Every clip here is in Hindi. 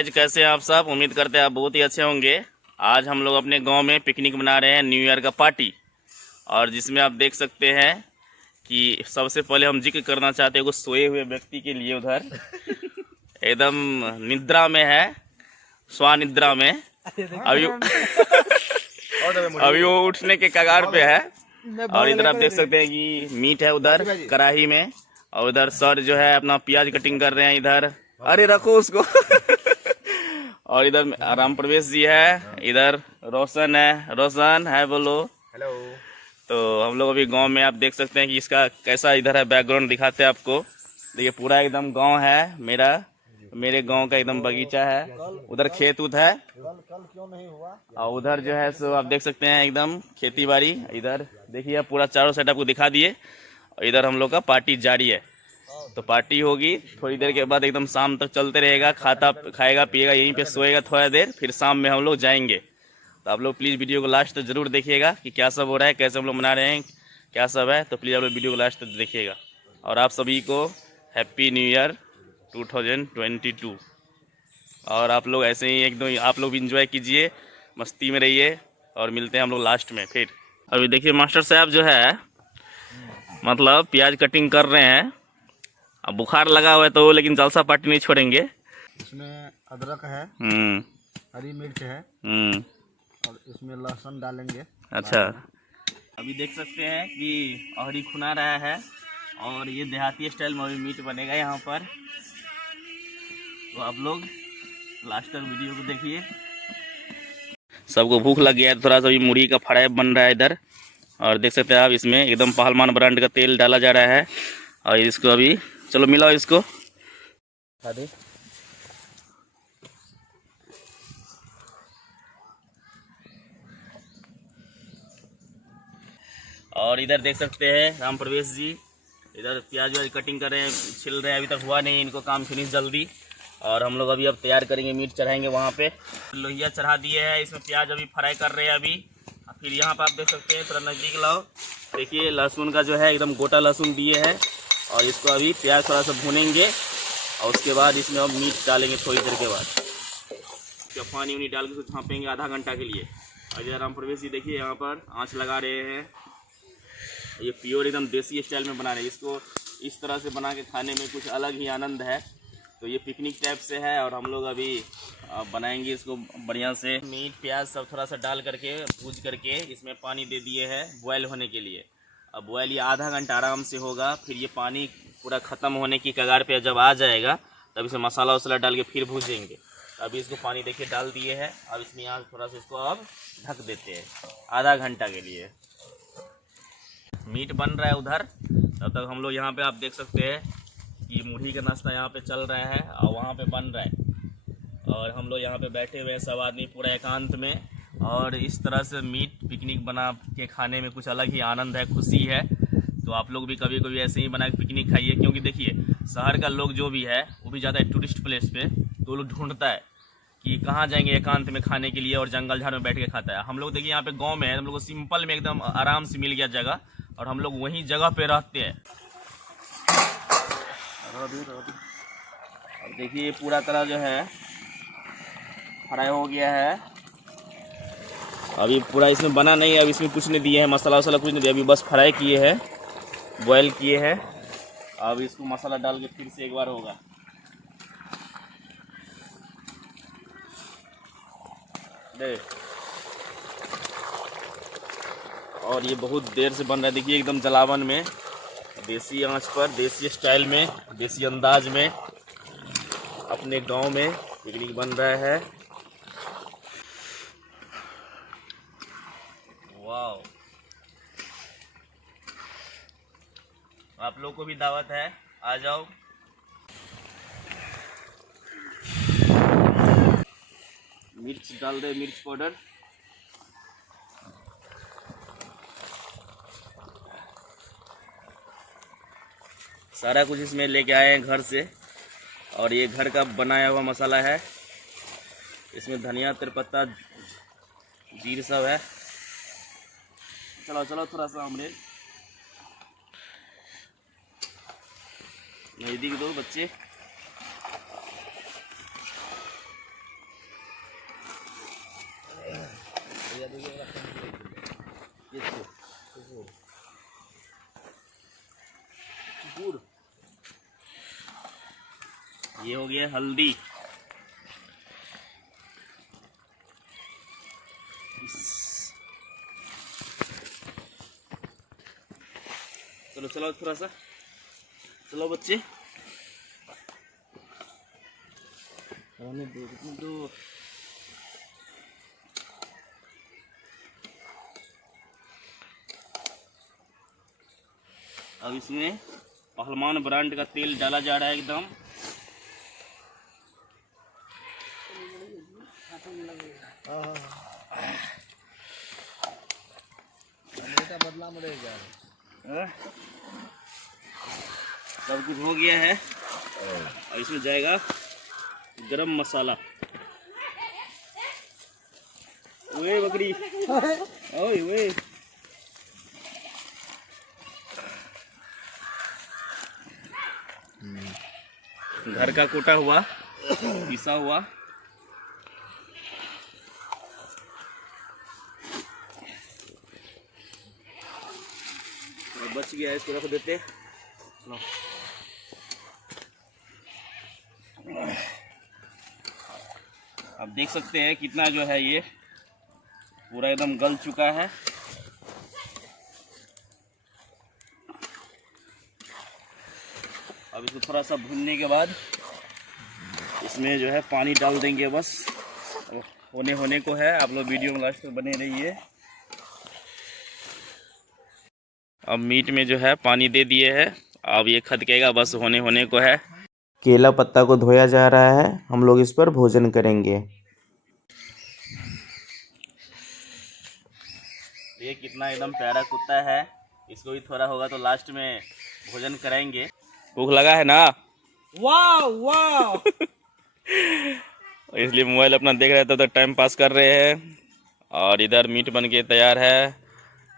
गाइज, कैसे हैं आप सब। उम्मीद करते हैं आप बहुत ही अच्छे होंगे। आज हम लोग अपने गांव में पिकनिक मना रहे हैं, न्यू ईयर का पार्टी। और जिसमें आप देख सकते हैं कि सबसे पहले हम जिक्र करना चाहते हैं उस सोए हुए व्यक्ति के लिए। उधर एकदम निद्रा में है, स्वानिद्रा में। अभी अभी वो उठने के कगार पे है। और इधर आप देख सकते हैं कि मीट है उधर कढ़ाई में, और उधर सर जो है अपना प्याज कटिंग कर रहे हैं इधर। अरे रखो उसको। और इधर राम प्रवेश जी है, इधर रोशन है, बोलो हेलो। तो हम लोग अभी गांव में, आप देख सकते हैं कि इसका कैसा इधर है बैकग्राउंड, दिखाते हैं आपको। देखिए पूरा एकदम गांव है, मेरे गांव का एकदम बगीचा है। उधर खेत उत है, कल क्यों नहीं हुआ? और उधर जो है सो आप देख सकते हैं एकदम खेती बाड़ी। इधर देखिए पूरा चारों साइड आपको दिखा दिए। और इधर हम लोग का पार्टी जारी है, तो पार्टी होगी थोड़ी देर के बाद, एकदम शाम तक चलते रहेगा। खाएगा पिएगा, यहीं पे सोएगा थोड़ा देर, फिर शाम में हम लोग जाएंगे। तो आप लोग प्लीज़ वीडियो को लास्ट तक जरूर देखिएगा कि क्या सब हो रहा है, कैसे हम लोग मना रहे हैं, क्या सब है। तो प्लीज़ आप लोग वीडियो को लास्ट तक देखिएगा। और आप सभी को हैप्पी न्यू ईयर 2022। और आप लोग ऐसे ही एकदम आप लोग भी इंजॉय कीजिए, मस्ती में रहिए, और मिलते हैं हम लोग लास्ट में फिर। अभी देखिए मास्टर साहब जो है मतलब प्याज कटिंग कर रहे हैं। अब बुखार लगा हुआ है तो लेकिन जलसा पार्टी नहीं छोड़ेंगे। इसमें अदरक है, हरी मिर्च है, और इसमें लहसुन डालेंगे। अच्छा, अभी देख सकते हैं कि अहरी खुना रहा है, और ये देहाती स्टाइल में अभी मीट बनेगा यहाँ पर। तो आप लोग लास्ट तक वीडियो को देखिए। सबको भूख लग गया है, थोड़ा सा अभी मुर्गी का फ्राई बन रहा है इधर। और देख सकते हैं आप इसमें एकदम पहलवान ब्रांड का तेल डाला जा रहा है। और इसको अभी चलो मिलाओ इसको। और इधर देख सकते हैं राम प्रवेश जी इधर प्याज व्याज कटिंग कर रहे हैं, छिल रहे हैं। अभी तक हुआ नहीं इनको काम फिनिश जल्दी। और हम लोग अभी अब तैयार करेंगे, मीट चढ़ाएंगे वहाँ पे। लोहिया चढ़ा दिए हैं, इसमें प्याज अभी फ्राई कर रहे हैं अभी। फिर यहाँ पर आप देख सकते हैं, थोड़ा नज़दीक लाओ, देखिए लहसुन का जो है एकदम गोटा लहसुन दिए हैं। और इसको अभी प्याज थोड़ा सा भूनेंगे, और उसके बाद इसमें अब मीट डालेंगे थोड़ी देर के बाद। क्या पानी उनी डाल के उसको झाँपेंगे आधा घंटा के लिए। और इधर राम प्रवेश जी देखिए यहाँ पर आँच लगा रहे हैं। ये प्योर एकदम देसी स्टाइल में बना रहे हैं। इसको इस तरह से बना के खाने में कुछ अलग ही आनंद है। तो ये पिकनिक टाइप से है, और हम लोग अभी बनाएंगे इसको बढ़िया से। मीट प्याज सब थोड़ा सा डाल करके भूज करके इसमें पानी दे दिए हैं बॉयल होने के लिए। अब बॉयल ये आधा घंटा आराम से होगा। फिर ये पानी पूरा ख़त्म होने की कगार पे जब आ जाएगा, तब इसमें मसाला वसाला डाल के फिर भूजेंगे। अभी इसको पानी देखिए डाल दिए हैं। अब इसमें यहाँ थोड़ा सा इसको अब ढक देते हैं आधा घंटा के लिए। मीट बन रहा है उधर, तब तक हम लोग यहाँ पे आप देख सकते हैं कि मुर्गी का नाश्ता यहाँ पे चल रहा है और वहाँ पे बन रहा है। और हम लोग यहाँ पे बैठे हुए हैं सब आदमी पूरा एकांत में। और इस तरह से मीट पिकनिक बना के खाने में कुछ अलग ही आनंद है, खुशी है। तो आप लोग भी कभी कभी ऐसे ही बना के पिकनिक खाइए, क्योंकि देखिए शहर का लोग जो भी है वो भी जाता है टूरिस्ट प्लेस पे, तो लोग ढूंढता है कि कहाँ जाएंगे एकांत में खाने के लिए, और जंगल झाड़ में बैठ के खाता है। हम लोग देखिए यहाँ पे गांव में है, हम लोग को सिंपल में एकदम आराम से मिल गया जगह, और हम लोग वहीं जगह पे रहते हैं। अब देखिए पूरा तरह जो है फ्राई हो गया है। अभी पूरा इसमें बना नहीं है, अब इसमें कुछ नहीं दिए हैं, मसाला वसाला कुछ नहीं दिया, अभी बस फ्राई किए हैं, बॉयल किए हैं। अब इसको मसाला डाल के फिर से एक बार होगा। और ये बहुत देर से बन रहा है, देखिए एकदम जलावन में, देसी आंच पर, देसी स्टाइल में, देसी अंदाज में अपने गांव में पिकनिक बन रहा है। वाह, आप लोग को भी दावत है, आ जाओ। मिर्च डाल दे, मिर्च पाउडर। सारा कुछ इसमें लेके आए हैं घर से, और ये घर का बनाया हुआ मसाला है। इसमें धनिया तेजपत्ता जीर सब है। चलो चलो थोड़ा सा हमरे नज़दीक दो बच्चे। ये हो गया हल्दी। चलो चलो थोड़ा सा, चलो बच्चे। दो अब इसमें पहलवान ब्रांड का तेल डाला जा रहा है एकदम। बदला में सब कुछ हो गया है। और इसमें जाएगा गरम मसाला। ओए बकरी, ओए ओए। घर का कूटा हुआ, पिसा हुआ। बच गया है, इसको रख देते। अब देख सकते हैं कितना जो है ये पूरा एकदम गल चुका है। अब इसको थोड़ा सा भूनने के बाद इसमें जो है पानी डाल देंगे। बस होने को है। आप लोग वीडियो में लास्ट तक बने रहिए। अब मीट में जो है पानी दे दिए है। अब ये खदकेगा, बस होने को है। केला पत्ता को धोया जा रहा है। हम लोग इस पर भोजन करेंगे। ये कितना एकदम प्यारा कुत्ता है। इसको भी थोड़ा होगा तो लास्ट में भोजन करेंगे। भूख लगा है ना? वाह वाह। इसलिए मोबाइल अपना देख रहे थे तो टाइम पास कर रहे हैं। और इधर मीट बन के तैयार है।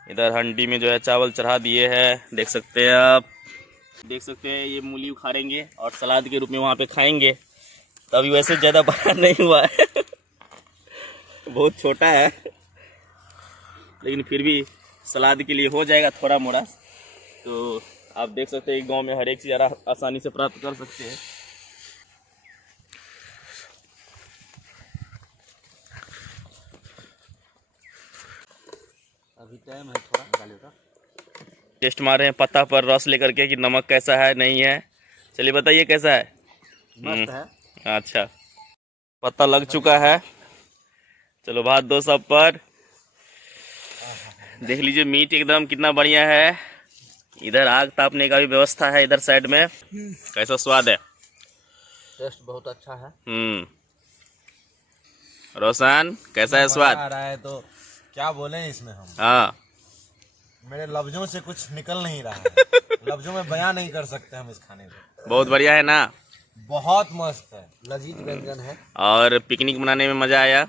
इधर हंडी में जो है चावल चढ़ा दिए हैं, देख सकते हैं आप। देख सकते हैं ये मूली उखाड़ेंगे और सलाद के रूप में वहाँ पे खाएंगे। तो अभी वैसे ज़्यादा बड़ा नहीं हुआ है। बहुत छोटा है, लेकिन फिर भी सलाद के लिए हो जाएगा थोड़ा मोड़ा। तो आप देख सकते हैं गांव में हर एक चीज़ आसानी से प्राप्त कर सकते हैं। अभी टाइम है थोड़ा निकालिए का। टेस्ट मार रहे हैं पत्ता पर रस लेकर के कि नमक कैसा है नहीं है। चलिए बताइए कैसा है। मस्त है। अच्छा, पत्ता लग चुका है। चलो भात दो सब पर। देख लीजिए मीट एकदम कितना बढ़िया है। इधर आग तापने का भी व्यवस्था है इधर साइड में। कैसा स्वाद है? टेस्ट बहुत अच्छा है। रोशन कैसा है स्वाद? आ रहा है तो क्या बोले इसमें हम। हाँ, मेरे लफ्जों से कुछ निकल नहीं रहा है। लफ्जों में बयां नहीं कर सकते हम इस खाने को। बहुत बढ़िया है ना? बहुत मस्त है। लजीज व्यंजन है। और पिकनिक मनाने में मजा आया?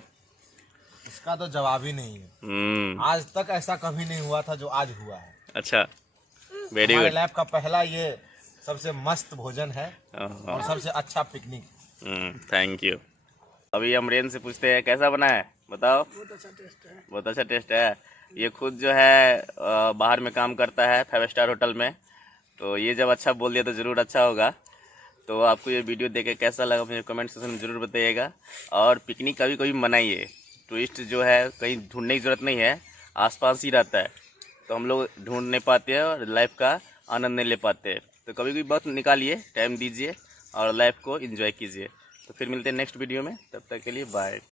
इसका तो जवाब ही नहीं है। आज तक ऐसा कभी नहीं हुआ था जो आज हुआ है। अच्छा, वेरी हमारे गुड। लैब का पहला ये सबसे मस्त भोजन है और सबसे अच्छा पिकनिक। Thank you. अभी अमरेन से पूछते हैं कैसा बना है, बताओ। बहुत अच्छा टेस्ट है। बहुत अच्छा टेस्ट है। ये खुद जो है बाहर में काम करता है 5 स्टार होटल में। तो ये जब अच्छा बोल दिया तो ज़रूर अच्छा होगा। तो आपको ये वीडियो देख के कैसा लगा मुझे कमेंट सेक्शन में ज़रूर बताइएगा। और पिकनिक कभी कभी मनाइए। टूरिस्ट जो है कहीं ढूंढने की ज़रूरत नहीं है, आसपास ही रहता है। तो हम लोग ढूंढ नहीं पाते हैं और लाइफ का आनंद नहीं ले पाते हैं। तो कभी कभी वक्त निकालिए, टाइम दीजिए और लाइफ को एंजॉय कीजिए। तो फिर मिलते हैं नेक्स्ट वीडियो में। तब तक के लिए बाय।